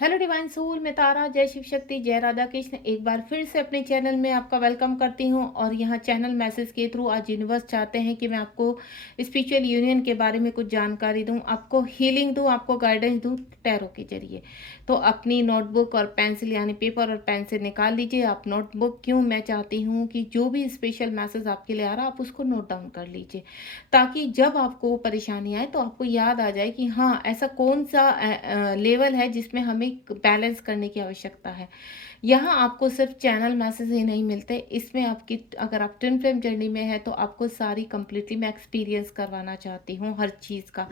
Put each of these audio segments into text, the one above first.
Hello divine soul, मैं तारा। जय शिव शक्ति, जय राधा कृष्ण। एक बार फिर से अपने चैनल में आपका वेलकम करती हूँ। और यहाँ चैनल मैसेज के थ्रू आज यूनिवर्स चाहते हैं कि मैं आपको स्पिरिचुअल यूनियन के बारे में कुछ जानकारी दूँ, आपको हीलिंग दूँ, आपको गाइडेंस दूँ टैरो के जरिए। तो अपनी नोटबुक और पेंसिल यानी पेपर और पेन से निकाल लीजिए आप नोटबुक। क्यों मैं चाहती हूँ कि जो भी स्पेशल मैसेज आपके लिए आ रहा है आप उसको नोट डाउन कर लीजिए, ताकि जब आपको परेशानी आए तो आपको याद आ जाए कि हाँ, ऐसा कौन सा लेवल है जिसमें हमें बैलेंस करने की आवश्यकता है। यहाँ आपको सिर्फ चैनल मैसेज ही नहीं मिलते, इसमें आपकी अगर आप ट्विन फ्लेम जर्नी में है तो आपको सारी कंप्लीटली मैं एक्सपीरियंस करवाना चाहती हूँ हर चीज़ का।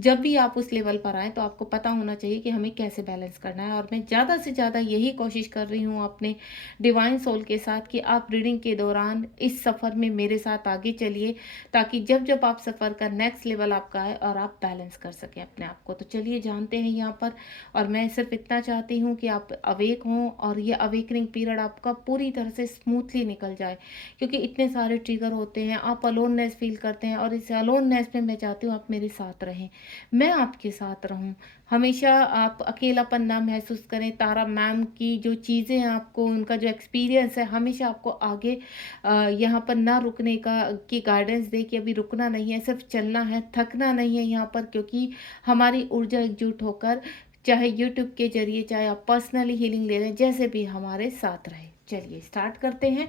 जब भी आप उस लेवल पर आए तो आपको पता होना चाहिए कि हमें कैसे बैलेंस करना है। और मैं ज़्यादा से ज़्यादा यही कोशिश कर रही हूँ अपने डिवाइन सोल के साथ कि आप रीडिंग के दौरान इस सफ़र में मेरे साथ आगे चलिए, ताकि जब जब आप सफ़र का नेक्स्ट लेवल आपका है और आप बैलेंस कर सकें अपने आप को। तो चलिए जानते हैं यहाँ पर। और मैं सिर्फ इतना चाहती हूँ कि आप अवेक हों और ये अवेकनिंग पीरियड आपका पूरी तरह से स्मूथली निकल जाए, क्योंकि इतने सारे ट्रिगर होते हैं, आप अलोननेस फील करते हैं और इस अलोननेस में मैं चाहती हूँ आप मेरे साथ रहें, मैं आपके साथ रहूँ। हमेशा आप अकेलापन ना महसूस करें। तारा मैम की जो चीज़ें आपको, उनका जो एक्सपीरियंस है, हमेशा आपको आगे यहाँ पर ना रुकने का की गाइडेंस दे कि अभी रुकना नहीं है, सिर्फ चलना है, थकना नहीं है यहाँ पर। क्योंकि हमारी ऊर्जा एकजुट होकर, चाहे यूट्यूब के ज़रिए, चाहे आप पर्सनली हीलिंग ले लें, जैसे भी हमारे साथ रहे। चलिए स्टार्ट करते हैं।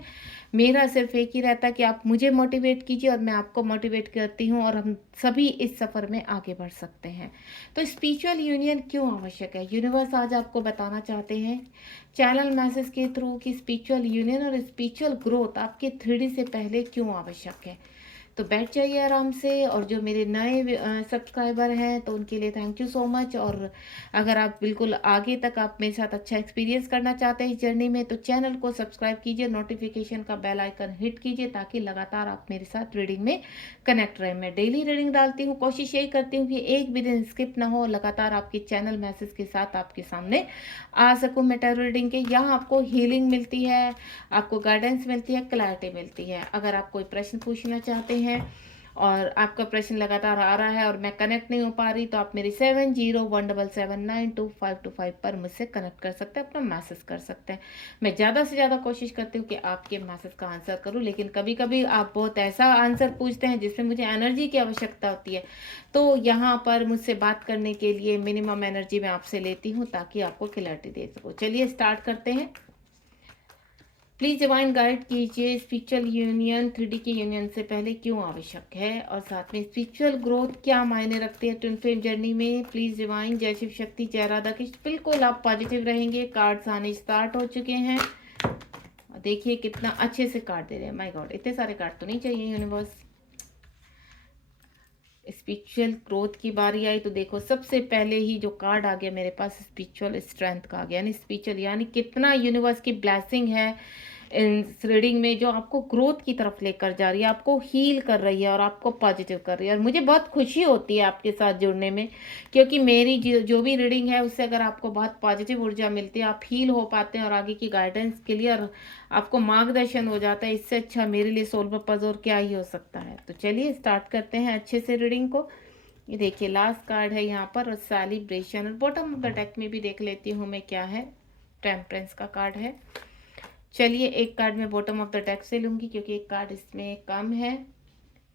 मेरा सिर्फ एक ही रहता है कि आप मुझे मोटिवेट कीजिए और मैं आपको मोटिवेट करती हूँ, और हम सभी इस सफ़र में आगे बढ़ सकते हैं। तो स्पिरिचुअल यूनियन क्यों आवश्यक है, यूनिवर्स आज आपको बताना चाहते हैं चैनल मैसेज के थ्रू कि स्पिरिचुअल यूनियन और स्पिरिचुअल ग्रोथ आपके 3D से पहले क्यों आवश्यक है। तो बैठ जाइए आराम से। और जो मेरे नए सब्सक्राइबर हैं तो उनके लिए थैंक यू सो मच। और अगर आप बिल्कुल आगे तक आप मेरे साथ अच्छा एक्सपीरियंस करना चाहते हैं इस जर्नी में, तो चैनल को सब्सक्राइब कीजिए, नोटिफिकेशन का बेल आइकन हिट कीजिए, ताकि लगातार आप मेरे साथ रीडिंग में कनेक्ट रहें। मैं डेली रीडिंग डालती हूँ, कोशिश यही करती हूँ कि एक भी दिन स्किप ना हो, लगातार आपके चैनल मैसेज के साथ आपके सामने आ सकूँ मैं टैरो रीडिंग के। यहाँ आपको हीलिंग मिलती है, आपको गाइडेंस मिलती है, क्लैरिटी मिलती है। अगर आप कोई प्रश्न पूछना चाहते हैं और आपका प्रश्न लगातार आ रहा है और मैं कनेक्ट नहीं हो पा रही, तो आप मेरी 7017792525 पर मुझसे कनेक्ट कर सकते हैं, अपना मैसेज कर सकते हैं। मैं ज़्यादा से ज़्यादा कोशिश करती हूँ कि आपके मैसेज का आंसर करूँ, लेकिन कभी कभी आप बहुत ऐसा आंसर पूछते हैं जिसमें मुझे एनर्जी की आवश्यकता होती है, तो यहाँ पर मुझसे बात करने के लिए मिनिमम एनर्जी मैं आपसे लेती हूँ, ताकि आपको क्लैरिटी दे सकूँ। चलिए स्टार्ट करते हैं। प्लीज डिवाइन गाइड कीजिए, स्पिरिचुअल यूनियन 3D के यूनियन से पहले क्यों आवश्यक है, और साथ में स्पिरिचुअल ग्रोथ क्या मायने रखती है ट्विन फ्लेम जर्नी में। प्लीज डिवाइन, जय शिव शक्ति, जय राधा कृष्ण। बिल्कुल आप पॉजिटिव रहेंगे। कार्ड्स आने स्टार्ट हो चुके हैं। देखिए कितना अच्छे से कार्ड दे रहे हैं। माय गॉड, इतने सारे कार्ड तो नहीं चाहिए यूनिवर्स। स्पिरिचुअल ग्रोथ की बारी आई तो देखो, सबसे पहले ही जो कार्ड आ गया मेरे पास, स्पिरिचुअल स्ट्रेंथ का आ गया। यानी स्पिरिचुअल, यानी कितना यूनिवर्स की ब्लेसिंग है इस रीडिंग में, जो आपको ग्रोथ की तरफ लेकर जा रही है, आपको हील कर रही है और आपको पॉजिटिव कर रही है। और मुझे बहुत खुशी होती है आपके साथ जुड़ने में, क्योंकि मेरी जो भी रीडिंग है उससे अगर आपको बहुत पॉजिटिव ऊर्जा मिलती है, आप हील हो पाते हैं और आगे की गाइडेंस क्लियर, आपको मार्गदर्शन हो जाता है, इससे अच्छा मेरे लिए सोल पर्पस और क्या ही हो सकता है। तो चलिए स्टार्ट करते हैं अच्छे से रीडिंग को। ये देखिए लास्ट कार्ड है यहाँ पर, और सेलिब्रेशन। और बॉटम ऑफ द डेक में भी देख लेती हूँ मैं क्या है। टेम्परेंस का कार्ड है। चलिए एक कार्ड मैं बॉटम ऑफ द डेक से लूँगी, क्योंकि एक कार्ड इसमें कम है।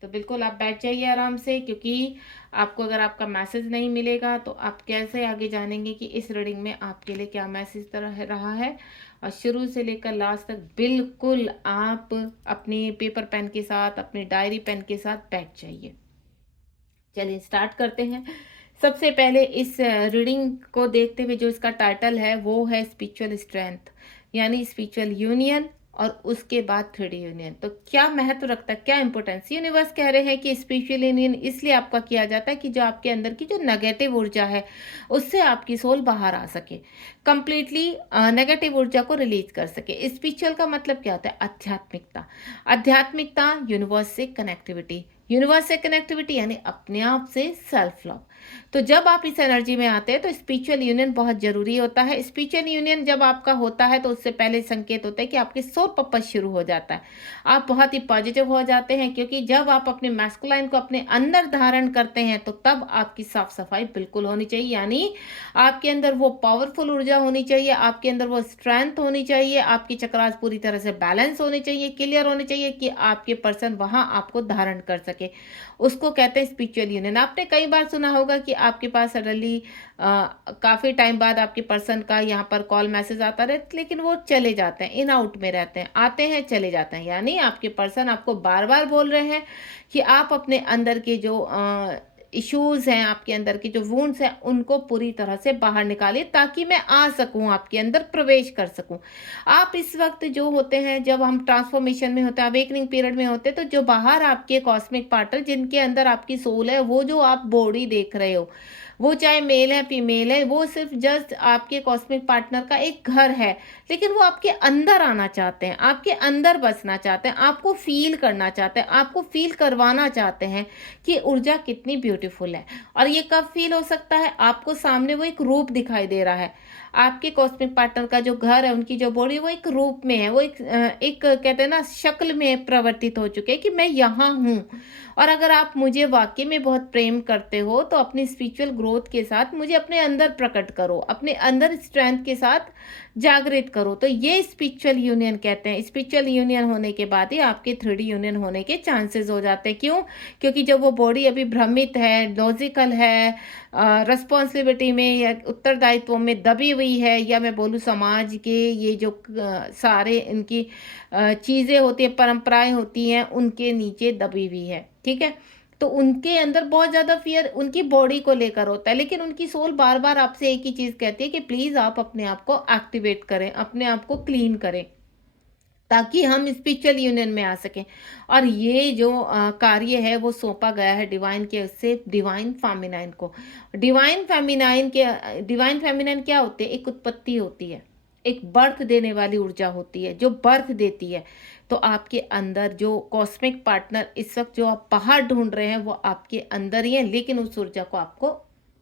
तो बिल्कुल आप बैठ जाइए आराम से, क्योंकि आपको अगर आपका मैसेज नहीं मिलेगा तो आप कैसे आगे जानेंगे कि इस रीडिंग में आपके लिए क्या मैसेज तरह रहा है। और शुरू से लेकर लास्ट तक बिल्कुल आप अपने पेपर पेन के साथ, अपनी डायरी पेन के साथ बैठ जाइए। चलिए स्टार्ट करते हैं। सबसे पहले इस रीडिंग को देखते हुए जो इसका टाइटल है वो है स्पिरिचुअल स्ट्रेंथ, यानी स्पिरिचुअल यूनियन, और उसके बाद 3D यूनियन। तो क्या महत्व रखता है, क्या इंपॉर्टेंस। यूनिवर्स कह रहे हैं कि स्पिरिचुअल यूनियन इसलिए आपका किया जाता है कि जो आपके अंदर की जो नेगेटिव ऊर्जा है उससे आपकी सोल बाहर आ सके, कंप्लीटली नेगेटिव ऊर्जा को रिलीज कर सके। स्पिरिचुअल का मतलब क्या होता है, आध्यात्मिकता। आध्यात्मिकता यूनिवर्स से कनेक्टिविटी, यूनिवर्स से कनेक्टिविटी यानी अपने आप से सेल्फ लव। तो जब आप इस एनर्जी में आते हैं तो स्पिरिचुअल यूनियन बहुत ज़रूरी होता है। स्पिरिचुअल यूनियन जब आपका होता है तो उससे पहले संकेत होता है कि आपके सोल पर्पस शुरू हो जाता है। आप बहुत ही पॉजिटिव हो जाते हैं, क्योंकि जब आप अपने मैस्कुलाइन को अपने अंदर धारण करते हैं तो तब आपकी साफ-सफाई बिल्कुल होनी चाहिए। यानी आपके अंदर वो पावरफुल ऊर्जा होनी चाहिए, आपके अंदर वो स्ट्रेंथ होनी चाहिए, आपकी चक्रास पूरी तरह से बैलेंस होनी चाहिए, क्लियर होनी चाहिए कि आपके पर्सन वहाँ आपको धारण कर सके। उसको कहते हैं स्पिरिचुअल यूनियन। आपने कई बार सुना होगा कि आपके पास सडनली काफ़ी टाइम बाद आपके पर्सन का यहाँ पर कॉल मैसेज आता रहे, लेकिन वो चले जाते हैं, इन आउट में रहते हैं, आते हैं चले जाते हैं। यानी आपके पर्सन आपको बार बार बोल रहे हैं कि आप अपने अंदर के जो इश्यूज़ हैं, आपके अंदर की जो वुंड्स हैं, उनको पूरी तरह से बाहर निकालिए ताकि मैं आ सकूँ, आपके अंदर प्रवेश कर सकूँ। आप इस वक़्त जो होते हैं, जब हम ट्रांसफ़ॉर्मेशन में होते हैं, अवेकनिंग पीरियड में होते हैं, तो जो बाहर आपके कॉस्मिक पार्टनर जिनके अंदर आपकी सोल है, वो जो आप बॉडी देख रहे हो, वो चाहे मेल है, फीमेल है, वो सिर्फ़ जस्ट आपके कॉस्मिक पार्टनर का एक घर है, लेकिन वो आपके अंदर आना चाहते हैं, आपके अंदर बसना चाहते हैं, आपको फ़ील करना चाहते हैं, आपको फ़ील करवाना चाहते हैं कि ऊर्जा कितनी ब्यूटीफुल है। और ये कब फ़ील हो सकता है? आपको सामने वो एक रूप दिखाई दे रहा है। आपके कॉस्मिक पार्टनर का जो घर है, उनकी जो बॉडी, वो एक रूप में है, वो एक कहते हैं ना, शक्ल में परिवर्तित हो चुके हैं कि मैं यहाँ हूँ। और अगर आप मुझे वाक़ई में बहुत प्रेम करते हो, तो अपनी स्पिरिचुअल ग्रोथ के साथ मुझे अपने अंदर प्रकट करो, अपने अंदर स्ट्रेंथ के साथ जागृत करो। तो ये स्पिरिचुअल यूनियन कहते हैं। स्पिरिचुअल यूनियन होने के बाद ही आपके 3D यूनियन होने के चांसेस हो जाते हैं। क्यों? क्योंकि जब वो बॉडी अभी भ्रमित है, लॉजिकल है, रिस्पॉन्सिबिलिटी में या उत्तरदायित्व में दबी हुई है, या मैं बोलूँ समाज के ये जो सारे इनकी चीज़ें होती हैं, परंपराएं होती हैं, उनके नीचे दबी हुई है। ठीक है? तो उनके अंदर बहुत ज़्यादा फ़ियर उनकी बॉडी को लेकर होता है, लेकिन उनकी सोल बार-बार आपसे एक ही चीज़ कहती है कि प्लीज़ आप अपने आप को एक्टिवेट करें, अपने आप को क्लीन करें, ताकि हम स्पिरिचुअल यूनियन में आ सकें। और ये जो कार्य है वो सौंपा गया है डिवाइन के उससे डिवाइन फेमिनाइन को। डिवाइन फेमिनाइन क्या होते हैं? एक उत्पत्ति होती है, एक बर्थ देने वाली ऊर्जा होती है, जो बर्थ देती है। तो आपके अंदर जो कॉस्मिक पार्टनर इस वक़्त जो आप बाहर ढूँढ रहे हैं, वो आपके अंदर ही है, लेकिन उस ऊर्जा को आपको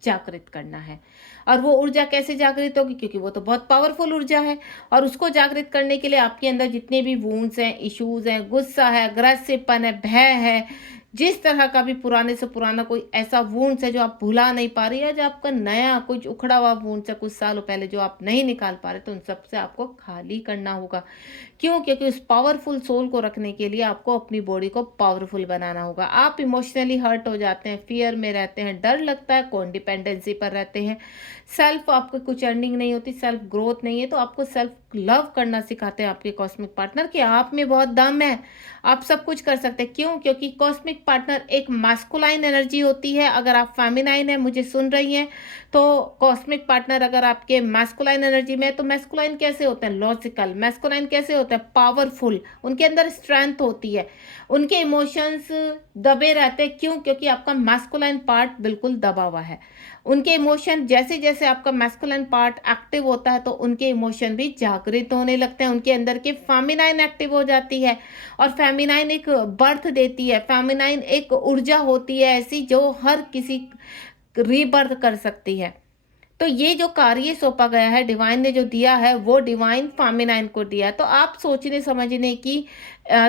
जागृत करना है। और वो ऊर्जा कैसे जागृत होगी? क्योंकि वो तो बहुत पावरफुल ऊर्जा है, और उसको जागृत करने के लिए आपके अंदर जितने भी वुंड्स हैं, इश्यूज़ हैं, गुस्सा है, अग्रेसिवपन है, भय है, जिस तरह का भी पुराने से पुराना कोई ऐसा वुंड्स है जो आप भुला नहीं पा रही, या जो आपका नया कुछ उखड़ा हुआ वुंड्स है कुछ सालों पहले जो आप नहीं निकाल पा रहे, तो उन सब से आपको खाली करना होगा। क्यों? क्योंकि उस पावरफुल सोल को रखने के लिए आपको अपनी बॉडी को पावरफुल बनाना होगा। आप इमोशनली हर्ट हो जाते हैं, फ़ियर में रहते हैं, डर लगता है, कोडिपेंडेंसी पर रहते हैं, सेल्फ आपको कुछ अर्निंग नहीं होती, सेल्फ ग्रोथ नहीं है, तो आपको सेल्फ लव करना सिखाते हैं आपके कॉस्मिक पार्टनर कि आप में बहुत दम है, आप सब कुछ कर सकते हैं। क्यों? क्योंकि कॉस्मिक पार्टनर एक मैस्कुलाइन एनर्जी होती है। अगर आप फेमिनाइन हैं, मुझे सुन रही हैं, तो कॉस्मिक पार्टनर अगर आपके मैस्कुलाइन एनर्जी में है, तो मैस्कुलाइन कैसे होते हैं? लॉजिकल। मैस्कुलाइन कैसे होते हैं? पावरफुल। उनके अंदर स्ट्रेंथ होती है, उनके इमोशंस दबे रहते हैं। क्यों? क्योंकि आपका मैस्कुलाइन पार्ट बिल्कुल दबा हुआ है। उनके इमोशन जैसे-जैसे आपका मैस्कुलाइन पार्ट एक्टिव होता है, तो उनके इमोशन भी जागृत होने लगते हैं, उनके अंदर की फेमिनाइन एक्टिव हो जाती है। और फेमिनाइन एक बर्थ देती है, फेमिनाइन एक ऊर्जा होती है ऐसी जो हर किसी रीबर्थ कर सकती है। तो ये जो कार्य सौंपा गया है, डिवाइन ने जो दिया है, वो डिवाइन फेमिनाइन को दिया है। तो आप सोचने समझने की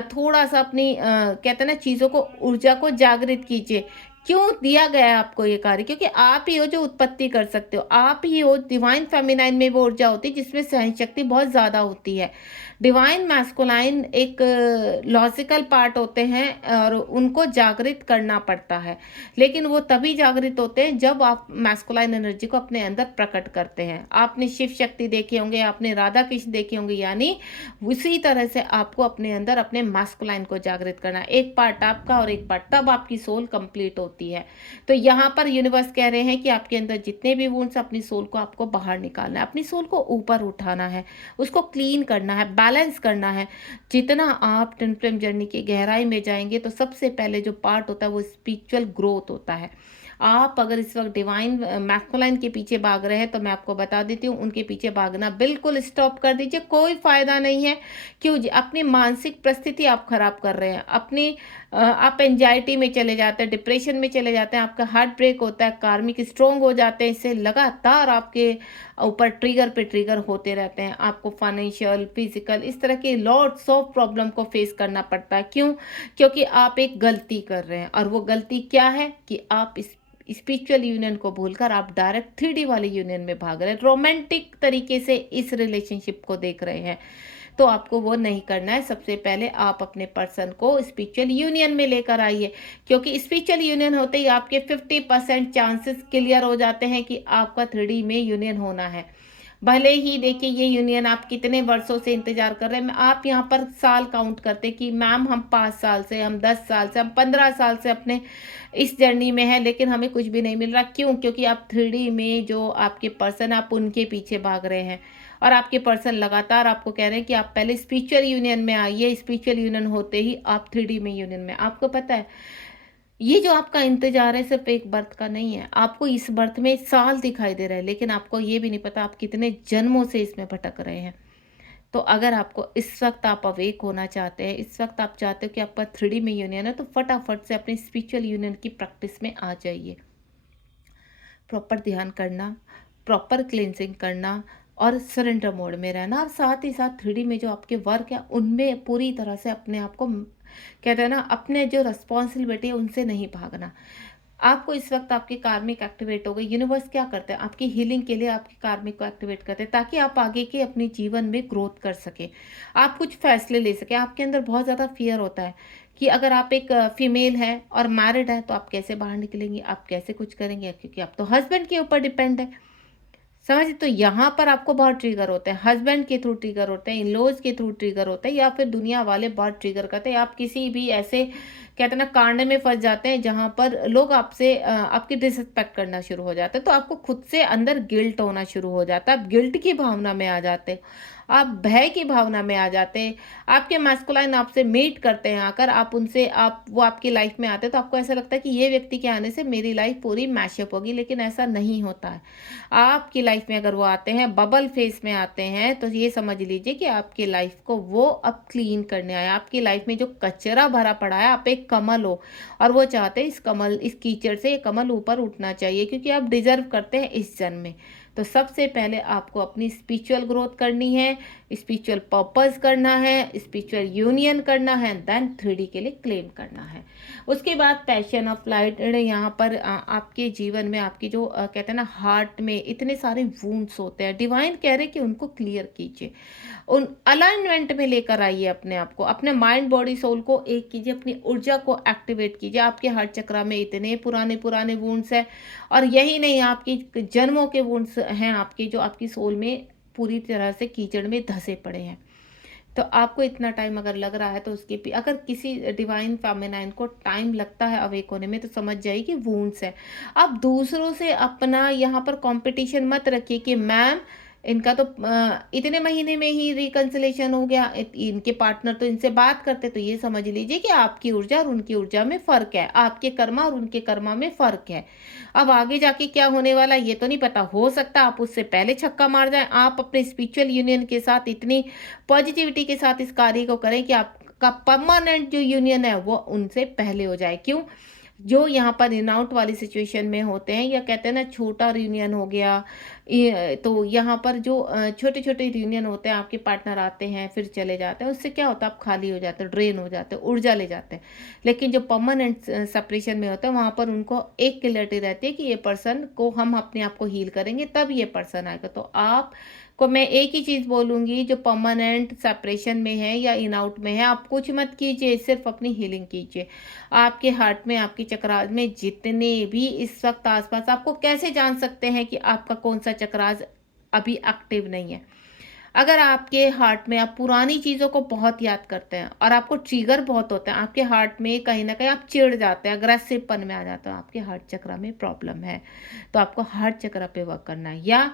थोड़ा-सा अपनी कहते हैं ना, चीज़ों को, ऊर्जा को जागृत कीजिए। क्यों दिया गया है आपको ये कार्य? क्योंकि आप ही हो जो उत्पत्ति कर सकते हो। आप ही हो, डिवाइन फेमिनाइन में वो ऊर्जा होती है जिसमें सहनशक्ति बहुत ज़्यादा होती है। डिवाइन मैस्कुलाइन एक लॉजिकल पार्ट होते हैं और उनको जागृत करना पड़ता है। लेकिन वो तभी जागृत होते हैं जब आप मैस्कुलाइन एनर्जी को अपने अंदर प्रकट करते हैं। आपने शिव शक्ति देखे होंगे, आपने राधा कृष्ण देखे होंगे, यानी उसी तरह से आपको अपने अंदर अपने मैस्कुलाइन को जागृत करना है। एक पार्ट आपका और एक पार्ट, तब आपकी सोल कंप्लीट होती है। तो यहाँ पर यूनिवर्स कह रहे हैं कि आपके अंदर जितने भी वुंड्स, अपनी सोल को आपको बाहर निकालना है, अपनी सोल को ऊपर उठाना है, उसको क्लीन करना है, बैलेंस करना है। जितना आप ट्विन फ्लेम जर्नी की गहराई में जाएंगे, तो सबसे पहले जो पार्ट होता है वो स्पिरिचुअल ग्रोथ होता है। आप अगर इस वक़्त डिवाइन मैस्कुलाइन के पीछे भाग रहे हैं, तो मैं आपको बता देती हूँ, उनके पीछे भागना बिल्कुल स्टॉप कर दीजिए, कोई फ़ायदा नहीं है। क्यों जी? अपनी मानसिक परिस्थिति आप खराब कर रहे हैं। आप एंग्जायटी में चले जाते हैं, डिप्रेशन में चले जाते हैं, आपका हार्ट ब्रेक होता है, कार्मिक स्ट्रॉन्ग हो जाते हैं, इससे लगातार आपके ऊपर ट्रिगर पे ट्रिगर होते रहते हैं। आपको फाइनेंशियल, फिजिकल इस तरह के लॉट्स ऑफ प्रॉब्लम को फेस करना पड़ता है। क्यों? क्योंकि आप एक गलती कर रहे हैं, और वो गलती क्या है कि आप इस स्पिरिचुअल यूनियन को भूलकर आप डायरेक्ट 3D वाले यूनियन में भाग रहे हैं, रोमांटिक तरीके से इस रिलेशनशिप को देख रहे हैं। तो आपको वो नहीं करना है। सबसे पहले आप अपने पर्सन को स्पिरिचुअल यूनियन में लेकर आइए, क्योंकि स्पिरिचुअल यूनियन होते ही आपके 50% चांसेस क्लियर हो जाते हैं कि आपका 3D में यूनियन होना है। भले ही देखिए, ये यूनियन आप कितने वर्षों से इंतजार कर रहे हैं। आप यहाँ पर साल काउंट करते कि मैम हम 5 साल से, हम 10 साल से, हम 15 साल से अपने इस जर्नी में है, लेकिन हमें कुछ भी नहीं मिल रहा। क्यों? क्योंकि आप 3D में जो आपके पर्सन, आप उनके पीछे भाग रहे हैं, और आपके पर्सन लगातार आपको कह रहे हैं कि आप पहले स्पिरिचुअल यूनियन में आइए। स्पिरिचुअल यूनियन होते ही आप 3D में यूनियन में। आपको पता है, ये जो आपका इंतजार है सिर्फ एक बर्थ का नहीं है। आपको इस बर्थ में साल दिखाई दे रहे हैं, लेकिन आपको ये भी नहीं पता आप कितने जन्मों से इसमें भटक रहे हैं। तो अगर आपको इस वक्त आप अवेक होना चाहते हैं, इस वक्त आप चाहते हो कि आपका 3D में यूनियन है, तो फटाफट से अपने स्पिरिचुअल यूनियन की प्रैक्टिस में आ जाइए। प्रॉपर ध्यान करना, प्रॉपर क्लींजिंग करना, और सरेंडर मोड में रहना, और साथ ही साथ 3D में जो आपके वर्क है उनमें पूरी तरह से अपने आप को कहते हैं ना, अपने जो रिस्पॉन्सिबिलिटी है उनसे नहीं भागना। आपको इस वक्त आपकी कार्मिक एक्टिवेट हो गई। यूनिवर्स क्या करते हैं? आपकी हीलिंग के लिए आपकी कार्मिक को एक्टिवेट करते हैं, ताकि आप आगे के अपने जीवन में ग्रोथ कर सके, आप कुछ फैसले ले सके। आपके अंदर बहुत ज़्यादा फियर होता है कि अगर आप एक फीमेल है और मैरिड है, तो आप कैसे बाहर निकलेंगी, आप कैसे कुछ करेंगे, क्योंकि आप तो हस्बैंड के ऊपर डिपेंड है। समझ, तो यहाँ पर आपको बहुत ट्रिगर होते हैं, हस्बैंड के थ्रू ट्रिगर होते हैं, इन-लॉज के थ्रू ट्रिगर होते हैं, या फिर दुनिया वाले बहुत ट्रिगर करते हैं। आप किसी भी ऐसे कहते हैं ना कांड में फंस जाते हैं जहाँ पर लोग आपसे आपकी डिसरिस्पेक्ट करना शुरू हो जाते हैं, तो आपको खुद से अंदर गिल्ट होना शुरू हो जाता है। आप गिल्ट की भावना में आ जाते हैं, आप भय की भावना में आ जाते हैं। आपके मैस्कुलाइन आपसे मीट करते हैं आकर, आप उनसे आप वो आपकी लाइफ में आते हैं, तो आपको ऐसा लगता है कि ये व्यक्ति के आने से मेरी लाइफ पूरी मैशअप होगी, लेकिन ऐसा नहीं होता है। आपकी लाइफ में अगर वो आते हैं, बबल फेस में आते हैं, तो ये समझ लीजिए कि आपकी लाइफ को वो अब क्लीन करने आए। आपकी लाइफ में जो कचरा भरा पड़ा है, आप एक कमल हो, और वो चाहते हैं इस कीचड़ से ये कमल ऊपर उठना चाहिए, क्योंकि आप डिजर्व करते हैं इस जन्म में। तो सबसे पहले आपको अपनी स्पिरिचुअल ग्रोथ करनी है, स्पिरिचुअल पर्पस करना है, स्पिरिचुअल यूनियन करना है, देन 3D के लिए क्लेम करना है। उसके बाद पैशन ऑफ लाइट, यहाँ पर आपके जीवन में आपकी जो कहते हैं ना हार्ट में इतने सारे वुंड्स होते हैं, डिवाइन कह रहे हैं कि उनको क्लियर कीजिए, उन अलाइनमेंट में लेकर आइए अपने आप को, अपने माइंड बॉडी सोल को एक कीजिए, अपनी ऊर्जा को एक्टिवेट कीजिए। आपके हार्ट चक्रा में इतने पुराने पुराने वुंड्स हैं, और यही नहीं, आपकी जन्मों के वुंड्स हैं आपकी, जो आपकी सोल में पूरी तरह से कीचड़ में धंसे पड़े हैं। तो आपको इतना टाइम अगर लग रहा है, तो अगर किसी डिवाइन फेमिनाइन को टाइम लगता है अवेक होने में, तो समझ जाइए कि वुंड्स है। आप दूसरों से अपना यहाँ पर कंपटीशन मत रखिए कि मैम इनका तो इतने महीने में ही रिकंसिलेशन हो गया, इनके पार्टनर तो इनसे बात करते। तो ये समझ लीजिए कि आपकी ऊर्जा और उनकी ऊर्जा में फ़र्क है, आपके कर्मा और उनके कर्मा में फ़र्क है। अब आगे जाके क्या होने वाला ये तो नहीं पता, हो सकता आप उससे पहले छक्का मार जाएं। आप अपने स्पिरिचुअल यूनियन के साथ इतनी पॉजिटिविटी के साथ इस कार्य को करें कि आपका परमानेंट जो यूनियन है वो उनसे पहले हो जाए। क्यों? जो यहाँ पर इन आउट वाली सिचुएशन में होते हैं, या कहते हैं ना छोटा रियूनियन हो गया, तो यहाँ पर जो छोटे छोटे रियूनियन होते हैं, आपके पार्टनर आते हैं फिर चले जाते हैं, उससे क्या होता है, आप खाली हो जाते हैं, ड्रेन हो जाते हैं, ऊर्जा ले जाते हैं। लेकिन जो परमानेंट सेपरेशन में होता है, वहाँ पर उनको एक क्लैरिटी रहती है कि ये पर्सन को हम अपने आप को हील करेंगे, तब ये पर्सन आएगा। तो आप को मैं एक ही चीज़ बोलूँगी, जो परमानेंट सेपरेशन में है या इन आउट में है, आप कुछ मत कीजिए, सिर्फ अपनी हीलिंग कीजिए। आपके हार्ट में, आपके चक्रास में जितने भी इस वक्त आसपास, आपको कैसे जान सकते हैं कि आपका कौन सा चक्रास अभी एक्टिव नहीं है? अगर आपके हार्ट में आप पुरानी चीज़ों को बहुत याद करते हैं और आपको ट्रिगर बहुत होता है, आपके हार्ट में कहीं ना कहीं आप चिढ़ जाते हैं, अग्रेसिवपन में आ जाते हो, आपके हार्ट चक्र में प्रॉब्लम है, तो आपको हार्ट चक्र पे वर्क करना है। या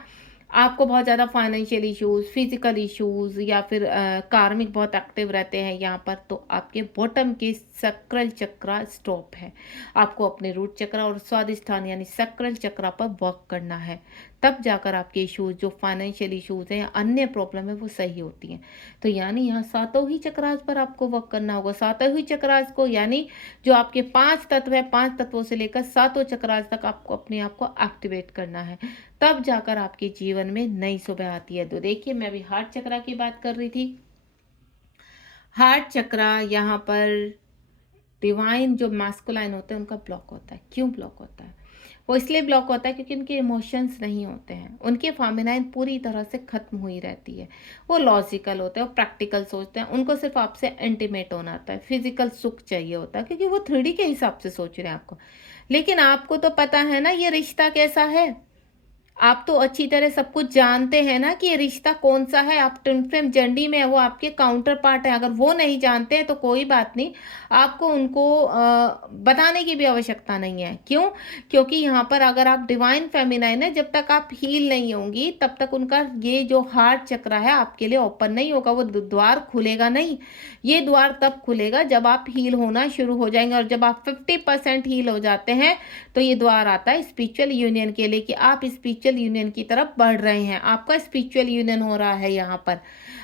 आपको बहुत ज़्यादा फाइनेंशियल इश्यूज़, फिज़िकल इश्यूज़ या फिर कार्मिक बहुत एक्टिव रहते हैं यहाँ पर, तो आपके बॉटम के सक्राल चक्रा स्टॉप है। आपको अपने रूट चक्रा और स्वादिष्ठान यानी सक्राल चक्रा पर वर्क करना है। तब जाकर आपके इश्यूज़ जो फाइनेंशियल इश्यूज़ हैं या अन्य प्रॉब्लम है वो सही होती हैं। तो यानी यहाँ सातों ही चक्रास पर आपको वर्क करना होगा। सातों ही चक्रास को यानी जो आपके 5 तत्व है, 5 तत्वों से लेकर सातों चक्रास तक आपको अपने आप को एक्टिवेट करना है। तब जाकर आपके जीवन में नई सुबह आती है। तो देखिए, मैं अभी हार्ट चक्रा की बात कर रही थी। हार्ट चक्रा यहाँ पर डिवाइन जो मैस्कुलाइन होते हैं उनका ब्लॉक होता है। क्यों ब्लॉक होता है? वो इसलिए ब्लॉक होता है क्योंकि उनके इमोशंस नहीं होते हैं। उनकी फेमिनाइन पूरी तरह से खत्म हुई रहती है। वो लॉजिकल होते हैं, वो प्रैक्टिकल सोचते हैं। उनको सिर्फ आपसे इंटीमेट होना आता है, फिजिकल सुख चाहिए होता है, क्योंकि वो 3D के हिसाब से सोच रहे हैं आपको। लेकिन आपको तो पता है ना ये रिश्ता कैसा है। आप तो अच्छी तरह सब कुछ जानते हैं ना कि ये रिश्ता कौन-सा है। आप ट्विन फ्लेम जर्नी में वो आपके काउंटर पार्ट हैं। अगर वो नहीं जानते हैं तो कोई बात नहीं, आपको उनको बताने की भी आवश्यकता नहीं है। क्यों? क्योंकि यहाँ पर अगर आप डिवाइन फेमिनाइन है, जब तक आप हील नहीं होंगी तब तक उनका ये जो हार्ट चक्र है आपके लिए ओपन नहीं होगा। वो द्वार खुलेगा नहीं। ये द्वार तब खुलेगा जब आप हील होना शुरू हो जाएंगे, और जब आप 50% हील हो जाते हैं तो ये द्वार आता है स्पिरिचुअल यूनियन के लिए, कि आप स्पिरिचुअल यूनियन की तरफ बढ़ रहे हैं। आपका स्पिरिचुअल यूनियन हो रहा है। यहाँ पर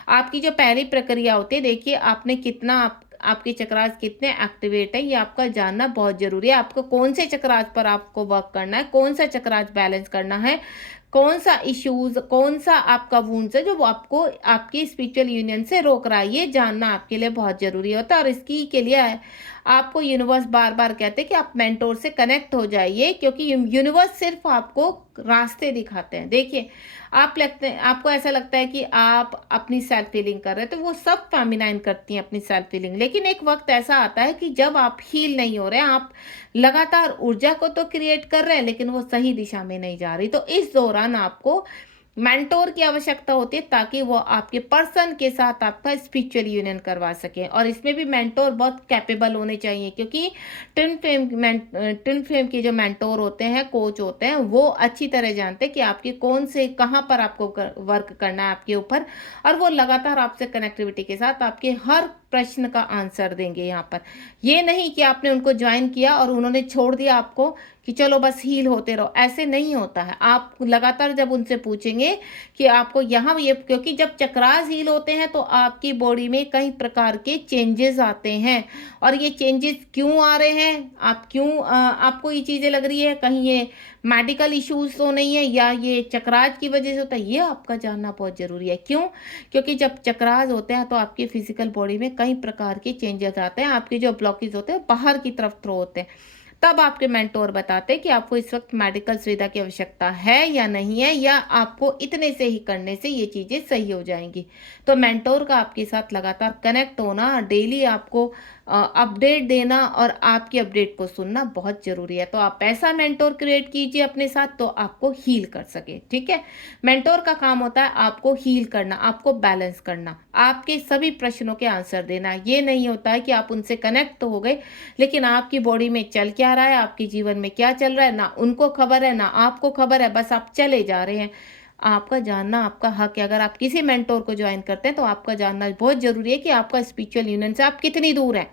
आपकी जो पहली प्रक्रिया होती है, देखिए आपने कितना आपके चक्रास कितने एक्टिवेट है, ये आपका जानना बहुत जरूरी है। आपको कौन से चक्रास पर आपको वर्क करना है, कौन सा चक्रास बैलेंस करना है, कौन सा इश्यूज, कौन सा आपका वूंड्स है जो वो आपको आपकी स्पिरिचुअल यूनियन से रोक रहा है, ये जानना आपके लिए बहुत जरूरी होता है। और इसकी के लिए आपको यूनिवर्स बार बार कहते हैं कि आप मेंटोर से कनेक्ट हो जाइए, क्योंकि यूनिवर्स सिर्फ आपको रास्ते दिखाते हैं। देखिए, आपको ऐसा लगता है कि आप अपनी सेल्फ फीलिंग कर रहे हैं, तो वो सब फेमिनाइन करती हैं अपनी सेल्फ फीलिंग। लेकिन एक वक्त ऐसा आता है कि जब आप हील नहीं हो रहे हैं, आप लगातार ऊर्जा को तो क्रिएट कर रहे हैं लेकिन वो सही दिशा में नहीं जा रही, तो इस दौरान आपको मेंटोर की आवश्यकता होती है, ताकि वो आपके पर्सन के साथ आपका स्पिरिचुअल यूनियन करवा सके। और इसमें भी मेंटोर बहुत कैपेबल होने चाहिए, क्योंकि ट्विन फ्लेम के जो मेंटोर होते हैं, कोच होते हैं, वो अच्छी तरह जानते हैं कि आपके कौन से कहाँ पर आपको वर्क करना है आपके ऊपर, और वो लगातार आपसे कनेक्टिविटी के साथ आपके हर प्रश्न का आंसर देंगे। यहाँ पर ये नहीं कि आपने उनको ज्वाइन किया और उन्होंने छोड़ दिया आपको कि चलो बस हील होते रहो, ऐसे नहीं होता है। आप लगातार जब उनसे पूछेंगे कि आपको यहाँ ये, क्योंकि जब चक्रास हील होते हैं तो आपकी बॉडी में कई प्रकार के चेंजेस आते हैं। और ये चेंजेस क्यों आ रहे हैं, आपको ये चीज़ें लग रही है, कहीं ये मेडिकल इश्यूज तो नहीं है या ये चक्रास की वजह से होता है, ये आपका जानना बहुत जरूरी है। क्यों? क्योंकि जब चक्रास होते हैं तो आपकी फिजिकल बॉडी में कई प्रकार के चेंजेस आते हैं। आपके जो ब्लॉकेज होते हैं बाहर की तरफ थ्रो होते हैं। तब आपके मेंटोर बताते हैं कि आपको इस वक्त मेडिकल सुविधा की आवश्यकता है या नहीं है, या आपको इतने से ही करने से ये चीज़ें सही हो जाएंगी। तो मेंटोर का आपके साथ लगातार कनेक्ट होना, डेली आपको अपडेट देना और आपकी अपडेट को सुनना बहुत ज़रूरी है। तो आप ऐसा मेंटोर क्रिएट कीजिए अपने साथ तो आपको हील कर सके। ठीक है, मेंटोर का काम होता है आपको हील करना, आपको बैलेंस करना, आपके सभी प्रश्नों के आंसर देना। ये नहीं होता है कि आप उनसे कनेक्ट तो हो गए लेकिन आपकी बॉडी में चल क्या रहा है, आपके जीवन में क्या चल रहा है, ना उनको खबर है ना आपको खबर है, बस आप चले जा रहे हैं। आपका जानना आपका हक है। अगर आप किसी मेंटोर को ज्वाइन करते हैं तो आपका जानना बहुत जरूरी है कि आपका स्पिरिचुअल यूनियन से आप कितनी दूर हैं,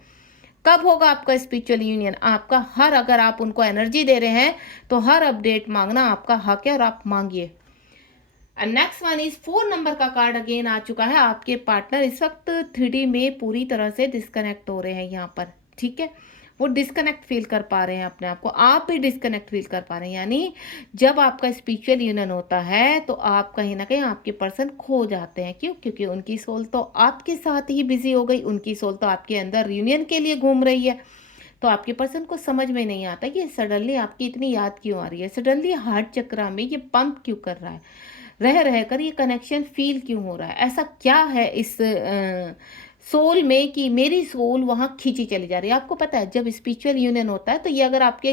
कब होगा आपका स्पिरिचुअल यूनियन। आपका अगर आप उनको एनर्जी दे रहे हैं तो हर अपडेट मांगना आपका हक है और आप मांगिए। नेक्स्ट वन इज 4 नंबर का कार्ड अगेन आ चुका है। आपके पार्टनर इस वक्त 3D में पूरी तरह से डिस्कनेक्ट हो रहे हैं यहाँ पर। ठीक है, वो डिस्कनेक्ट फील कर पा रहे हैं अपने आप को, आप भी डिस्कनेक्ट फील कर पा रहे हैं। यानी जब आपका स्पिरिचुअल यूनियन होता है तो आप कहीं ना कहीं आपके पर्सन खो जाते हैं। क्यों? क्योंकि उनकी सोल तो आपके साथ ही बिजी हो गई, उनकी सोल तो आपके अंदर यूनियन के लिए घूम रही है। तो आपके पर्सन को समझ में नहीं आता कि सडनली आपकी इतनी याद क्यों आ रही है, सडनली हार्ट चक्र में ये पंप क्यों कर रहा है, रह रहकर ये कनेक्शन फील क्यों हो रहा है, ऐसा क्या है इस सोल में कि मेरी सोल वहाँ खींची चली जा रही है। आपको पता है जब स्पिरिचुअल यूनियन होता है तो ये अगर आपके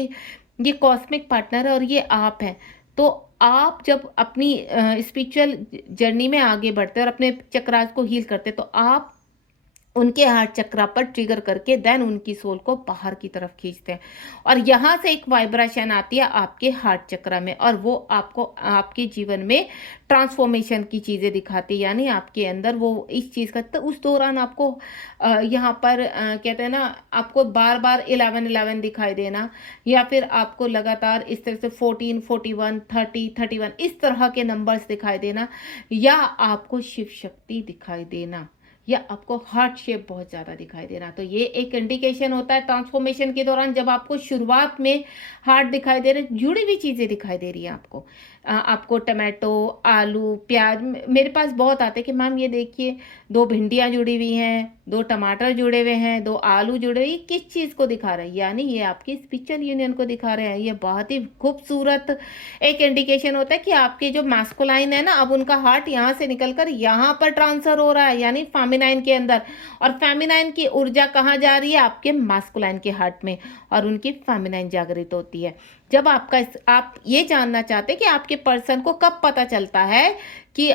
ये कॉस्मिक पार्टनर है और ये आप हैं, तो आप जब अपनी स्पिरिचुअल जर्नी में आगे बढ़ते हैं और अपने चक्रास को हील करते हैं तो आप उनके हार्ट चक्रा पर ट्रिगर करके देन उनकी सोल को बाहर की तरफ खींचते हैं और यहाँ से एक वाइब्रेशन आती है आपके हार्ट चक्रा में और वो आपको आपके जीवन में ट्रांसफॉर्मेशन की चीज़ें दिखाती है, यानी आपके अंदर वो इस चीज़ का, तो उस दौरान आपको यहाँ पर कहते हैं ना, आपको बार बार 11-11 दिखाई देना, या फिर आपको लगातार इस तरह से 14, 41, 30, 31 इस तरह के नंबर्स दिखाई देना, या आपको शिव शक्ति दिखाई देना, या आपको हार्ट शेप बहुत ज़्यादा दिखाई दे रहा, तो ये एक इंडिकेशन होता है ट्रांसफॉर्मेशन के दौरान, जब आपको शुरुआत में हार्ट दिखाई दे रहे, जुड़ी हुई चीज़ें दिखाई दे रही है आपको। आपको टमाटो, आलू, प्याज मेरे पास बहुत आते हैं कि मैम ये देखिए 2 भिंडियाँ जुड़ी हुई हैं, 2 टमाटर जुड़े हुए हैं, 2 आलू जुड़े हुए, ये किस चीज़ को दिखा रहा है? यानी ये आपकी स्पिरिचुअल यूनियन को दिखा रहे हैं। ये बहुत ही खूबसूरत एक इंडिकेशन होता है कि आपके जो मैस्कुलाइन है ना, अब उनका हार्ट यहाँ से निकलकर यहाँ पर ट्रांसफर हो रहा है, यानी फेमिनाइन के अंदर, और फेमिनाइन की ऊर्जा कहाँ जा रही है? आपके मैस्कुलाइन के हार्ट में, और उनकी फेमिनाइन जागृत होती है। जब आप ये जानना चाहते हैं कि आपके पर्सन को कब पता चलता है कि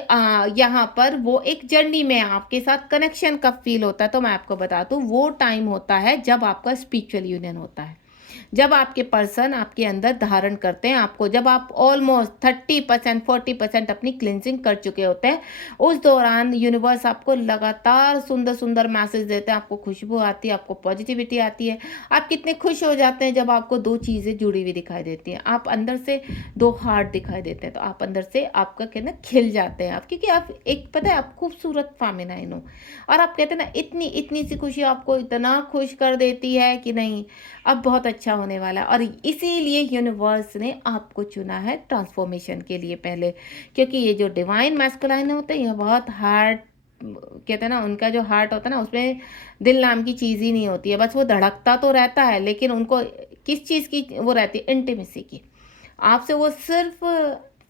यहाँ पर वो एक जर्नी में आपके साथ कनेक्शन कब फील होता है, तो मैं आपको बता दूं वो टाइम होता है जब आपका स्पिरिचुअल यूनियन होता है, जब आपके पर्सन आपके अंदर धारण करते हैं आपको, जब आप ऑलमोस्ट 30% 40% अपनी क्लिनजिंग कर चुके होते हैं, उस दौरान यूनिवर्स आपको लगातार सुंदर सुंदर मैसेज देते हैं, आपको खुशबू आती है, आपको पॉजिटिविटी आती है। आप कितने खुश हो जाते हैं जब आपको 2 चीज़ें जुड़ी हुई दिखाई देती हैं, आप अंदर से 2 हार्ट दिखाई देते हैं, तो आप अंदर से आपका कहना खिल जाते हैं आप, क्योंकि आप एक पता है आप खूबसूरत फेमिनाइन हो, और आप कहते हैं ना इतनी इतनी सी खुशी आपको इतना खुश कर देती है कि नहीं अब बहुत अच्छा होने वाला है, और इसीलिए यूनिवर्स ने आपको चुना है ट्रांसफॉर्मेशन के लिए पहले, क्योंकि ये जो डिवाइन मैस्कुलाइन होते हैं ये बहुत हार्ट, कहते हैं ना उनका जो हार्ट होता है ना उसमें दिल नाम की चीज़ ही नहीं होती है, बस वो धड़कता तो रहता है, लेकिन उनको किस चीज़ की वो रहती है? इंटीमेसी की। आपसे वो सिर्फ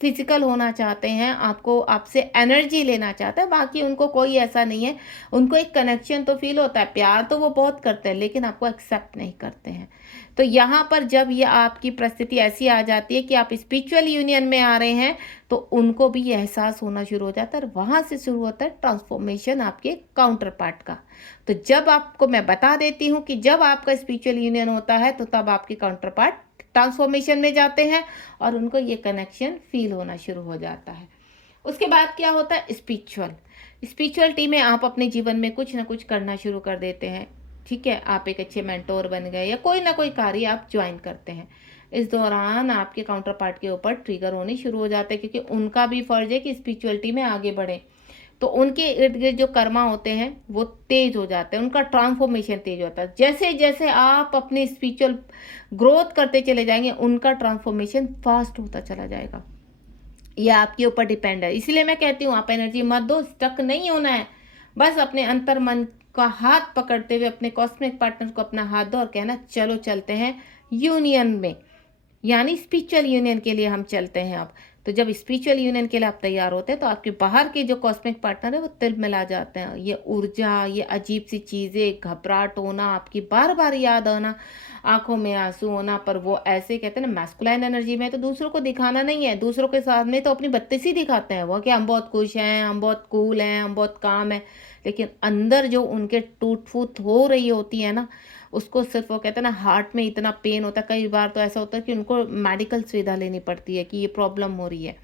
फिजिकल होना चाहते हैं, आपको आपसे एनर्जी लेना चाहते हैं, बाकी उनको कोई ऐसा नहीं है। उनको एक कनेक्शन तो फील होता है, प्यार तो वो बहुत करते हैं, लेकिन आपको एक्सेप्ट नहीं करते हैं। तो यहाँ पर जब ये आपकी परिस्थिति ऐसी आ जाती है कि आप स्पिरिचुअल यूनियन में आ रहे हैं, तो उनको भी ये एहसास होना शुरू हो जाता है, और वहाँ से शुरू होता है ट्रांसफॉर्मेशन आपके काउंटर पार्ट का। तो जब आपको मैं बता देती हूँ कि जब आपका स्पिरिचुअल यूनियन होता है, तो तब आपके काउंटर पार्ट ट्रांसफॉर्मेशन में जाते हैं और उनको ये कनेक्शन फील होना शुरू हो जाता है। उसके बाद क्या होता है? स्पिरिचुअलिटी में आप अपने जीवन में कुछ ना कुछ करना शुरू कर देते हैं, ठीक है? आप एक अच्छे मेंटोर बन गए, या कोई ना कोई कार्य आप ज्वाइन करते हैं। इस दौरान आपके काउंटर पार्ट के ऊपर ट्रिगर होने शुरू हो जाते हैं, क्योंकि उनका भी फर्ज है कि स्पिरिचुअलिटी में आगे बढ़े। तो उनके इर्द गिर्द जो कर्मा होते हैं वो तेज हो जाते हैं, उनका ट्रांसफॉर्मेशन तेज होता है। जैसे जैसे आप अपनी स्पिरिचुअल ग्रोथ करते चले जाएंगे, उनका ट्रांसफॉर्मेशन फास्ट होता चला जाएगा। ये आपके ऊपर डिपेंड है, इसलिए मैं कहती हूँ आप एनर्जी मत दो, स्टक नहीं होना है। बस अपने अंतर मन का हाथ पकड़ते हुए अपने कॉस्मिक पार्टनर को अपना हाथ दो और कहना चलो चलते हैं यूनियन में, यानी स्पिरिचुअल यूनियन के लिए हम चलते हैं अब। तो जब स्पिरिचुअल यूनियन के लिए आप तैयार होते हैं, तो आपके बाहर के जो कॉस्मिक पार्टनर है वो तिलमिला जाते हैं। ये ऊर्जा, ये अजीब सी चीज़ें, घबराहट होना, आपकी बार बार याद आना, आंखों में आंसू होना, पर वो ऐसे कहते हैं ना मैस्कुलाइन एनर्जी में तो दूसरों को दिखाना नहीं है, दूसरों के सामने तो अपनी बत्तीसी दिखाते हैं वो कि हम बहुत खुश हैं, हम बहुत कूल हैं, हम बहुत काम है, लेकिन अंदर जो उनके टूट फूट हो रही होती है ना, उसको सिर्फ वो कहते हैं ना हार्ट में इतना पेन होता है, कई बार तो ऐसा होता है कि उनको मेडिकल सुविधा लेनी पड़ती है कि ये प्रॉब्लम हो रही है।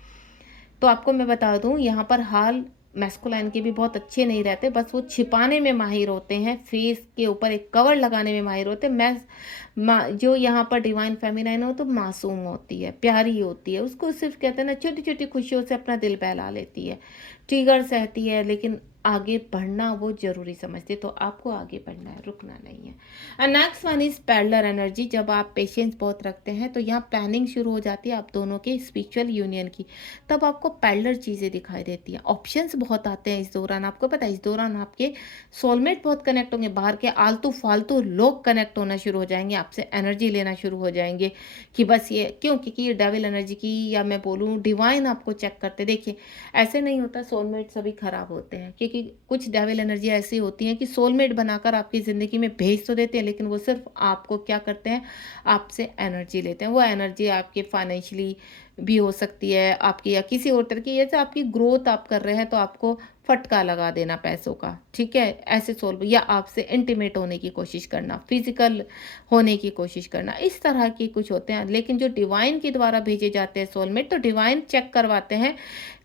तो आपको मैं बता दूं यहाँ पर हाल मैस्कुलाइन के भी बहुत अच्छे नहीं रहते, बस वो छिपाने में माहिर होते हैं, फेस के ऊपर एक कवर लगाने में माहिर होते हैं। जो यहाँ पर डिवाइन फेमिनाइन हो तो मासूम होती है, प्यारी होती है, उसको सिर्फ कहते हैं ना छोटी छोटी खुशियों से अपना दिल बहला लेती है, ट्रिगर सहती है, लेकिन आगे बढ़ना वो जरूरी समझते। तो आपको आगे बढ़ना है, रुकना नहीं है। And next one is parallel energy. जब आप पेशेंस बहुत रखते हैं तो यहाँ प्लानिंग शुरू हो जाती है आप दोनों के स्पिरिचुअल यूनियन की, तब आपको पैरेलल चीज़ें दिखाई देती हैं, ऑप्शंस बहुत आते हैं इस दौरान। आपको पता है इस दौरान आपके सोलमेट बहुत कनेक्ट होंगे, बाहर के आलतू फालतू लोग कनेक्ट होना शुरू हो जाएंगे, आपसे एनर्जी लेना शुरू हो जाएंगे कि बस ये क्यों, क्योंकि ये डेविल एनर्जी की, या मैं बोलूँ डिवाइन आपको चेक करते। देखिए ऐसे नहीं होता सोलमेट सभी खराब होते हैं, क्योंकि कुछ डेविल एनर्जी ऐसी होती हैं कि सोलमेट बनाकर आपकी ज़िंदगी में भेज तो देते हैं, लेकिन वो सिर्फ आपको क्या करते हैं, आपसे एनर्जी लेते हैं। वो एनर्जी आपके फाइनेंशियली भी हो सकती है आपकी, या किसी और तरह की, जैसे आपकी ग्रोथ आप कर रहे हैं तो आपको फटका लगा देना पैसों का, ठीक है? ऐसे सोल, या आपसे इंटीमेट होने की कोशिश करना, फिजिकल होने की कोशिश करना, इस तरह के कुछ होते हैं। लेकिन जो डिवाइन के द्वारा भेजे जाते हैं सोलमेट, तो डिवाइन चेक करवाते हैं,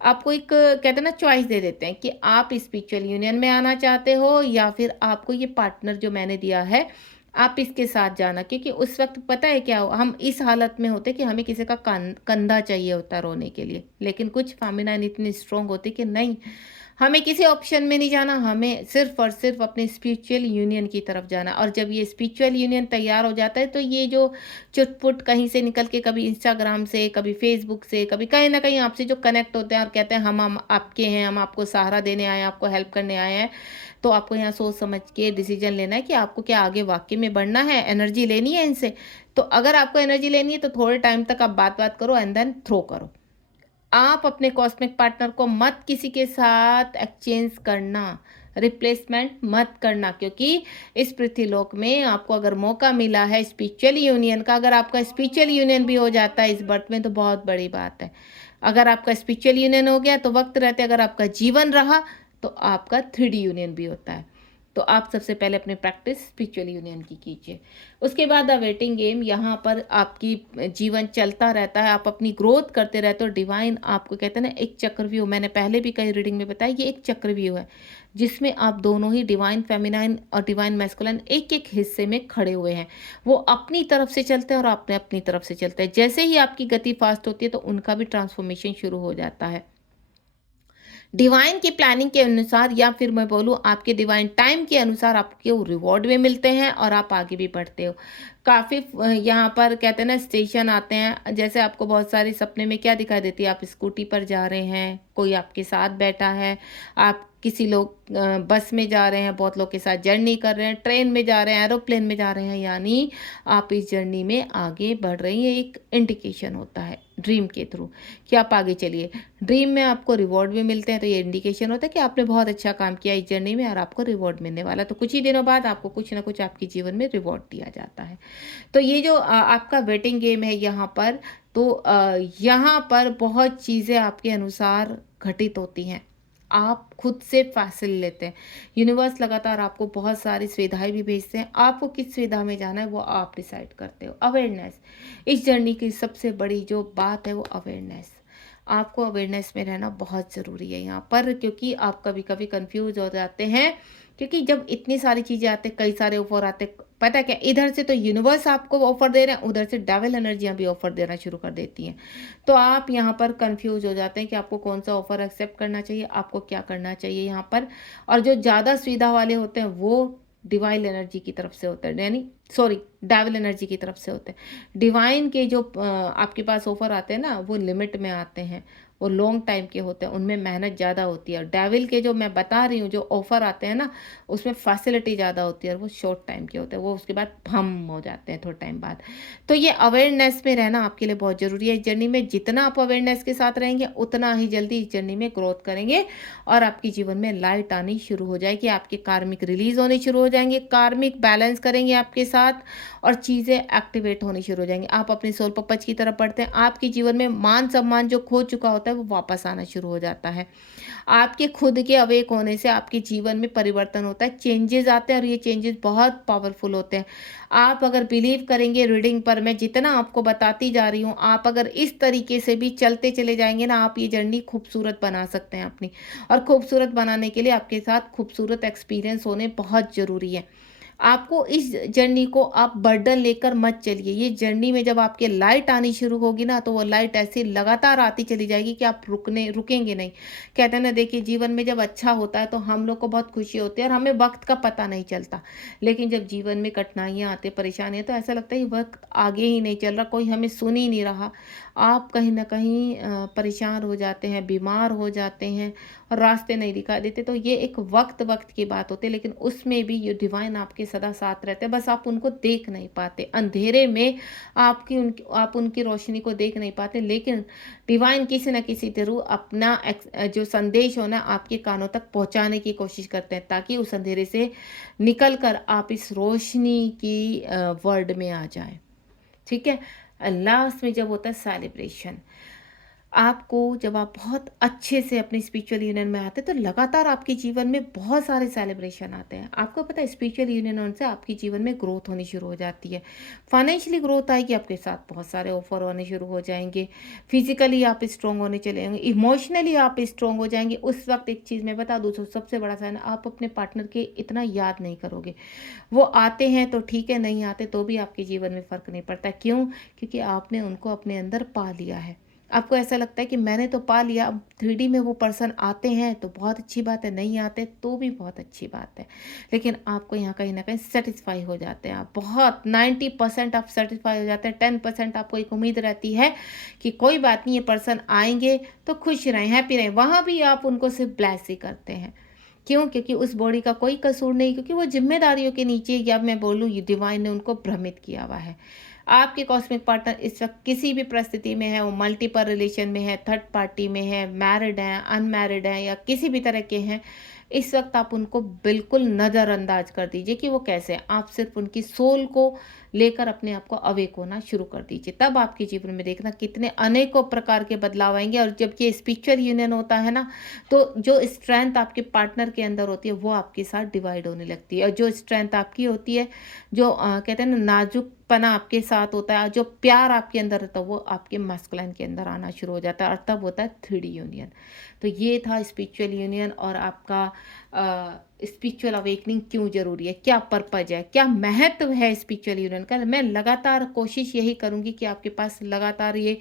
आपको एक कहते हैं ना चॉइस दे देते हैं कि आप स्पिरिचुअल यूनियन में आना चाहते हो, या फिर आपको ये पार्टनर जो मैंने दिया है आप इसके साथ जाना। क्योंकि उस वक्त पता है क्या हम इस हालत में होते कि हमें किसी का कंधा चाहिए होता है रोने के लिए, लेकिन कुछ फेमिनाइन इतनी स्ट्रोंग होती कि नहीं, हमें किसी ऑप्शन में नहीं जाना, हमें सिर्फ और सिर्फ अपने स्पिरिचुअल यूनियन की तरफ जाना। और जब ये स्पिरिचुअल यूनियन तैयार हो जाता है तो ये जो चुटपुट कहीं से निकल के, कभी इंस्टाग्राम से, कभी फेसबुक से, कभी कहीं ना कहीं आपसे जो कनेक्ट होते हैं और कहते हैं हम आपके हैं, हम आपको सहारा देने आए हैं, आपको हेल्प करने आए हैं, तो आपको यहाँ सोच समझ के डिसीजन लेना है कि आपको क्या आगे वाकई में बढ़ना है, एनर्जी लेनी है इनसे। तो अगर आपको एनर्जी लेनी है तो थोड़े टाइम तक आप बात बात करो एंड देन थ्रो करो। आप अपने कॉस्मिक पार्टनर को मत किसी के साथ एक्सचेंज करना, रिप्लेसमेंट मत करना, क्योंकि इस पृथ्वीलोक में आपको अगर मौका मिला है स्पिरिचुअल यूनियन का, अगर आपका स्पिरिचुअल यूनियन भी हो जाता है इस बर्थ में तो बहुत बड़ी बात है। अगर आपका स्पिरिचुअल यूनियन हो गया तो वक्त रहते, अगर आपका जीवन रहा तो आपका 3D यूनियन भी होता है। तो आप सबसे पहले अपनी प्रैक्टिस स्पिरिचुअल यूनियन की कीजिए। उसके बाद द वेटिंग गेम, यहाँ पर आपकी जीवन चलता रहता है, आप अपनी ग्रोथ करते रहते हो। डिवाइन आपको कहते हैं ना एक चक्रव्यूह, मैंने पहले भी कई रीडिंग में बताया, ये एक चक्रव्यूह है जिसमें आप दोनों ही डिवाइन फेमिनाइन और डिवाइन मैस्कुलिन एक एक हिस्से में खड़े हुए हैं। वो अपनी तरफ से चलते हैं और आपने अपनी तरफ से चलते हैं। जैसे ही आपकी गति फास्ट होती है तो उनका भी ट्रांसफॉर्मेशन शुरू हो जाता है डिवाइन की प्लानिंग के अनुसार, या फिर मैं बोलूँ आपके डिवाइन टाइम के अनुसार आपको रिवॉर्ड भी मिलते हैं और आप आगे भी बढ़ते हो। काफ़ी यहाँ पर कहते हैं ना स्टेशन आते हैं, जैसे आपको बहुत सारे सपने में क्या दिखाई देती है, आप स्कूटी पर जा रहे हैं, कोई आपके साथ बैठा है, आप किसी लोग बस में जा रहे हैं, बहुत लोग के साथ जर्नी कर रहे हैं, ट्रेन में जा रहे हैं, एरोप्लेन में जा रहे हैं, यानी आप इस जर्नी में आगे बढ़ रही हैं। एक इंडिकेशन होता है ड्रीम के थ्रू कि आप आगे चलिए। ड्रीम में आपको रिवॉर्ड भी मिलते हैं, तो ये इंडिकेशन होता है कि आपने बहुत अच्छा काम किया इस जर्नी में और आपको रिवॉर्ड मिलने वाला। तो कुछ ही दिनों बाद आपको कुछ ना कुछ आपके जीवन में रिवॉर्ड दिया जाता है। तो ये जो आपका वेटिंग गेम है यहाँ पर, तो यहाँ पर बहुत चीज़ें आपके अनुसार घटित होती हैं। आप खुद से फैसले लेते हैं। यूनिवर्स लगातार आपको बहुत सारी सुविधाएं भी भेजते हैं। आपको किस सुविधा में जाना है वो आप डिसाइड करते हो। अवेयरनेस, इस जर्नी की सबसे बड़ी जो बात है वो अवेयरनेस। आपको अवेयरनेस में रहना बहुत ज़रूरी है यहाँ पर, क्योंकि आप कभी कभी कंफ्यूज हो जाते हैं, क्योंकि जब इतनी सारी चीज़ें आते, कई सारे ऑफर आते, पता है क्या, इधर से तो यूनिवर्स आपको ऑफर दे रहे हैं, उधर से डेविल एनर्जियाँ भी ऑफर देना शुरू कर देती हैं। तो आप यहाँ पर कंफ्यूज हो जाते हैं कि आपको कौन सा ऑफर एक्सेप्ट करना चाहिए, आपको क्या करना चाहिए यहाँ पर। और जो ज़्यादा सुविधा वाले होते हैं वो डिवाइन एनर्जी की तरफ से होते हैं, यानी सॉरी डेविल एनर्जी की तरफ से होते हैं। डिवाइन के जो आपके पास ऑफर आते हैं ना वो लिमिट में आते हैं, वो लॉन्ग टाइम के होते हैं, उनमें मेहनत ज़्यादा होती है। और डेविल के जो मैं बता रही हूँ जो ऑफ़र आते हैं ना उसमें फैसिलिटी ज़्यादा होती है और वो शॉर्ट टाइम के होते हैं, वो उसके बाद भम हो जाते हैं थोड़े टाइम बाद। तो ये अवेयरनेस में रहना आपके लिए बहुत ज़रूरी है। इस जर्नी में जितना आप अवेयरनेस के साथ रहेंगे उतना ही जल्दी इस जर्नी में ग्रोथ करेंगे और आपके जीवन में लाइट आनी शुरू हो जाएगी, आपके कार्मिक रिलीज होने शुरू हो जाएंगे, कार्मिक बैलेंस करेंगे आपके साथ और चीज़ें एक्टिवेट होनी शुरू हो जाएंगी। आप अपने सोल पर्पज की तरफ बढ़ते हैं, आपके जीवन में मान सम्मान जो खो चुका होता है वो वापस आना शुरू हो जाता है। आपके खुद के अवेक होने से आपके जीवन में परिवर्तन होता है, चेंजेस आते हैं और ये चेंजेस बहुत पावरफुल होते हैं। आप अगर बिलीव करेंगे रीडिंग पर, मैं जितना आपको बताती जा रही हूँ, आप अगर इस तरीके से भी चलते चले जाएंगे ना, आप ये जर्नी खूबसूरत बना सकते हैं अपनी। और खूबसूरत बनाने के लिए आपके साथ खूबसूरत एक्सपीरियंस होने बहुत ज़रूरी है। आपको इस जर्नी को आप बर्डन लेकर मत चलिए। ये जर्नी में जब आपके लाइट आनी शुरू होगी ना तो वो लाइट ऐसी लगातार आती चली जाएगी कि आप रुकेंगे नहीं। कहते हैं ना, देखिए जीवन में जब अच्छा होता है तो हम लोग को बहुत खुशी होती है और हमें वक्त का पता नहीं चलता। लेकिन जब जीवन में कठिनाइयाँ आती, परेशानियाँ, तो ऐसा लगता है कि वक्त आगे ही नहीं चल रहा, कोई हमें सुन ही नहीं रहा। आप कहीं ना कहीं परेशान हो जाते हैं, बीमार हो जाते हैं और रास्ते नहीं दिखाई देते। तो ये एक वक्त वक्त की बात होती है, लेकिन उसमें भी ये डिवाइन आपके सदा साथ रहते हैं, बस आप उनको देख नहीं पाते। अंधेरे में आप उनकी रोशनी को देख नहीं पाते, लेकिन डिवाइन किसी न किसी तरह अपना जो संदेश हो ना आपके कानों तक पहुंचाने की कोशिश करते हैं, ताकि उस अंधेरे से निकल कर आप इस रोशनी की वर्ल्ड में आ जाए। ठीक है। लास्ट में जब होता है सेलिब्रेशन, आपको जब आप बहुत अच्छे से अपनी स्पिरिचुअल यूनियन में आते हैं, तो लगातार आपके जीवन में बहुत सारे सेलिब्रेशन आते हैं। आपको पता है स्पिरिचुअल यूनियन होने से आपके जीवन में ग्रोथ होनी शुरू हो जाती है। फाइनेंशियली ग्रोथ आएगी, आपके साथ बहुत सारे ऑफर होने शुरू हो जाएँगे। फिज़िकली आप स्ट्रॉन्ग होने चले जाएँगे, इमोशनली आप स्ट्रॉन्ग हो जाएँगे। उस वक़्त एक चीज़ मैं बता दूँ, तो सबसे बड़ा साइन आप अपने पार्टनर के इतना याद नहीं करोगे। वो आते हैं तो ठीक है, नहीं आते तो भी आपके जीवन में फ़र्क नहीं पड़ता। क्यों? क्योंकि आपने उनको अपने अंदर पा लिया है। आपको ऐसा लगता है कि मैंने तो पा लिया, अब 3D में वो पर्सन आते हैं तो बहुत अच्छी बात है, नहीं आते तो भी बहुत अच्छी बात है। लेकिन आपको यहाँ कहीं न कहीं सैटिस्फ़ाई हो जाते हैं आप, बहुत 90% आप सैटिस्फ़ाई हो जाते हैं, 10% आपको एक उम्मीद रहती है कि कोई बात नहीं, ये पर्सन आएँगे तो खुश रहें, हैप्पी रहें। वहाँ भी आप उनको सिर्फ़ ब्लेस ही करते हैं। क्यों? क्योंकि उस बॉडी का कोई कसूर नहीं, क्योंकि वो ज़िम्मेदारियों के नीचे, या मैं बोलूँ ये डिवाइन ने उनको भ्रमित किया हुआ है। आपके कॉस्मिक पार्टनर इस वक़्त किसी भी परिस्थिति में है, वो मल्टीपल रिलेशन में है, थर्ड पार्टी में है, मैरिड हैं, अनमैरिड हैं या किसी भी तरह के हैं, इस वक़्त आप उनको बिल्कुल नज़रअंदाज कर दीजिए कि वो कैसे हैं। आप सिर्फ़ उनकी सोल को लेकर अपने आप को अवेक होना शुरू कर दीजिए। तब आपके जीवन में देखना कितने अनेकों प्रकार के बदलाव आएँगे। और जब ये स्पिरिचुअल यूनियन होता है ना, तो जो स्ट्रेंथ आपके पार्टनर के अंदर होती है, वो आपके साथ डिवाइड होने लगती है। और जो स्ट्रेंथ आपकी होती है, जो कहते हैं ना नाजुकपना आपके साथ होता है, जो प्यार आपके अंदर रहता है, वो आपके मास्कुलाइन के अंदर आना शुरू हो जाता है, और तब होता है 3D यूनियन। तो ये था स्पिरिचुअल यूनियन, और आपका स्पिरिचुअल अवेकनिंग क्यों ज़रूरी है, क्या पर्पज़ है, क्या महत्व है स्पिरिचुअल यूनियन का। मैं लगातार कोशिश यही करूँगी कि आपके पास लगातार ये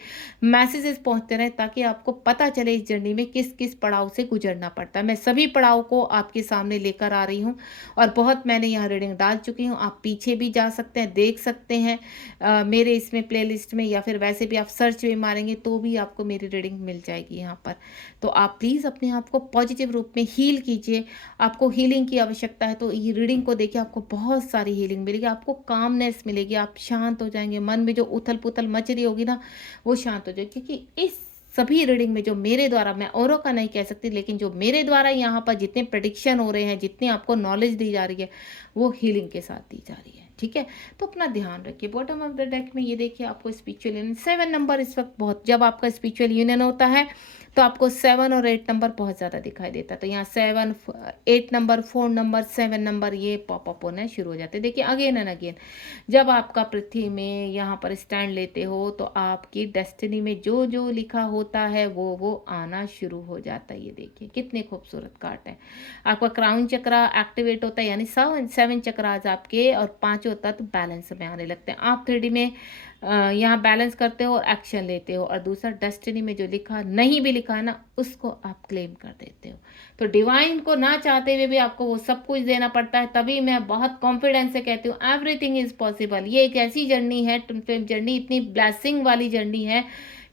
मैसेजेस पहुँचते रहें, ताकि आपको पता चले इस जर्नी में किस किस पड़ाव से गुजरना पड़ता है। मैं सभी पड़ाव को आपके सामने लेकर आ रही हूँ, और बहुत मैंने यहाँ रीडिंग डाल चुकी हूँ। आप पीछे भी जा सकते हैं, देख सकते हैं मेरे इसमें प्लेलिस्ट में, या फिर वैसे भी आप सर्च में मारेंगे तो भी आपको मेरी रीडिंग मिल जाएगी यहाँ पर। तो आप प्लीज़ अपने आप को पॉजिटिव रूप में हील कीजिए। आपको हीलिंग की आवश्यकता है तो ये रीडिंग को देखिए, आपको बहुत सारी हीलिंग मिलेगी, आपको कामनेस मिलेगी, आप शांत हो जाएँगे, मन में जो उथल-पुथल मच रही होगी ना, वो शांत हो जाएगी। क्योंकि इस सभी रीडिंग में जो मेरे द्वारा, मैं औरों का नहीं कह सकती, लेकिन जो मेरे द्वारा यहाँ पर जितने प्रेडिक्शन हो रहे हैं, जितनी आपको नॉलेज दी जा रही है, वो हीलिंग के साथ दी जा रही है। ठीक है? तो अपना ध्यान रखिए। बॉटम ऑफ द डेक में ये देखिए, आपको स्पिरिचुअल यूनियन 7 नंबर इस वक़्त बहुत, जब आपका स्पिरिचुअल यूनियन होता है, तो आपको 7 और 8 नंबर बहुत ज़्यादा दिखाई देता है। तो यहाँ 7 8 नंबर, 4 नंबर, 7 नंबर ये पॉप अप होना शुरू हो जाते हैं। देखिए अगेन एंड अगेन, जब आपका पृथ्वी में यहाँ पर स्टैंड लेते हो, तो आपकी डेस्टिनी में जो जो लिखा होता है वो आना शुरू हो जाता है। ये देखिए कितने खूबसूरत कार्ड है। आपका क्राउन चक्रा एक्टिवेट होता है, यानी 7 चक्रास आपके और पांचों तत्व बैलेंस में आने लगते हैं। आप 3D में यहाँ बैलेंस करते हो और एक्शन लेते हो, और दूसरा डेस्टिनी में जो लिखा नहीं भी लिखा है ना, उसको आप क्लेम कर देते हो। तो डिवाइन को ना चाहते हुए भी आपको वो सब कुछ देना पड़ता है। तभी मैं बहुत कॉन्फिडेंस से कहती हूँ एवरीथिंग इज पॉसिबल। ये एक ऐसी जर्नी है, ट्विन फ्लेम जर्नी, इतनी ब्लेसिंग वाली जर्नी है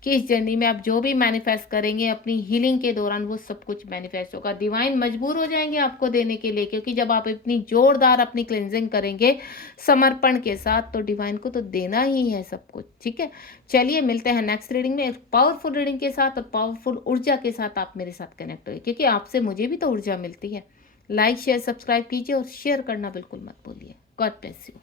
कि इस जर्नी में आप जो भी मैनिफेस्ट करेंगे अपनी हीलिंग के दौरान, वो सब कुछ मैनिफेस्ट होगा। डिवाइन मजबूर हो जाएंगे आपको देने के लिए, क्योंकि जब आप इतनी जोरदार अपनी क्लेंजिंग करेंगे समर्पण के साथ, तो डिवाइन को तो देना ही है सब कुछ। ठीक है? चलिए मिलते हैं नेक्स्ट रीडिंग में, एक पावरफुल रीडिंग के साथ और पावरफुल ऊर्जा के साथ। आप मेरे साथ कनेक्ट होइए, क्योंकि आपसे मुझे भी तो ऊर्जा मिलती है। लाइक शेयर सब्सक्राइब कीजिए, और शेयर करना बिल्कुल मत भूलिए। God bless you.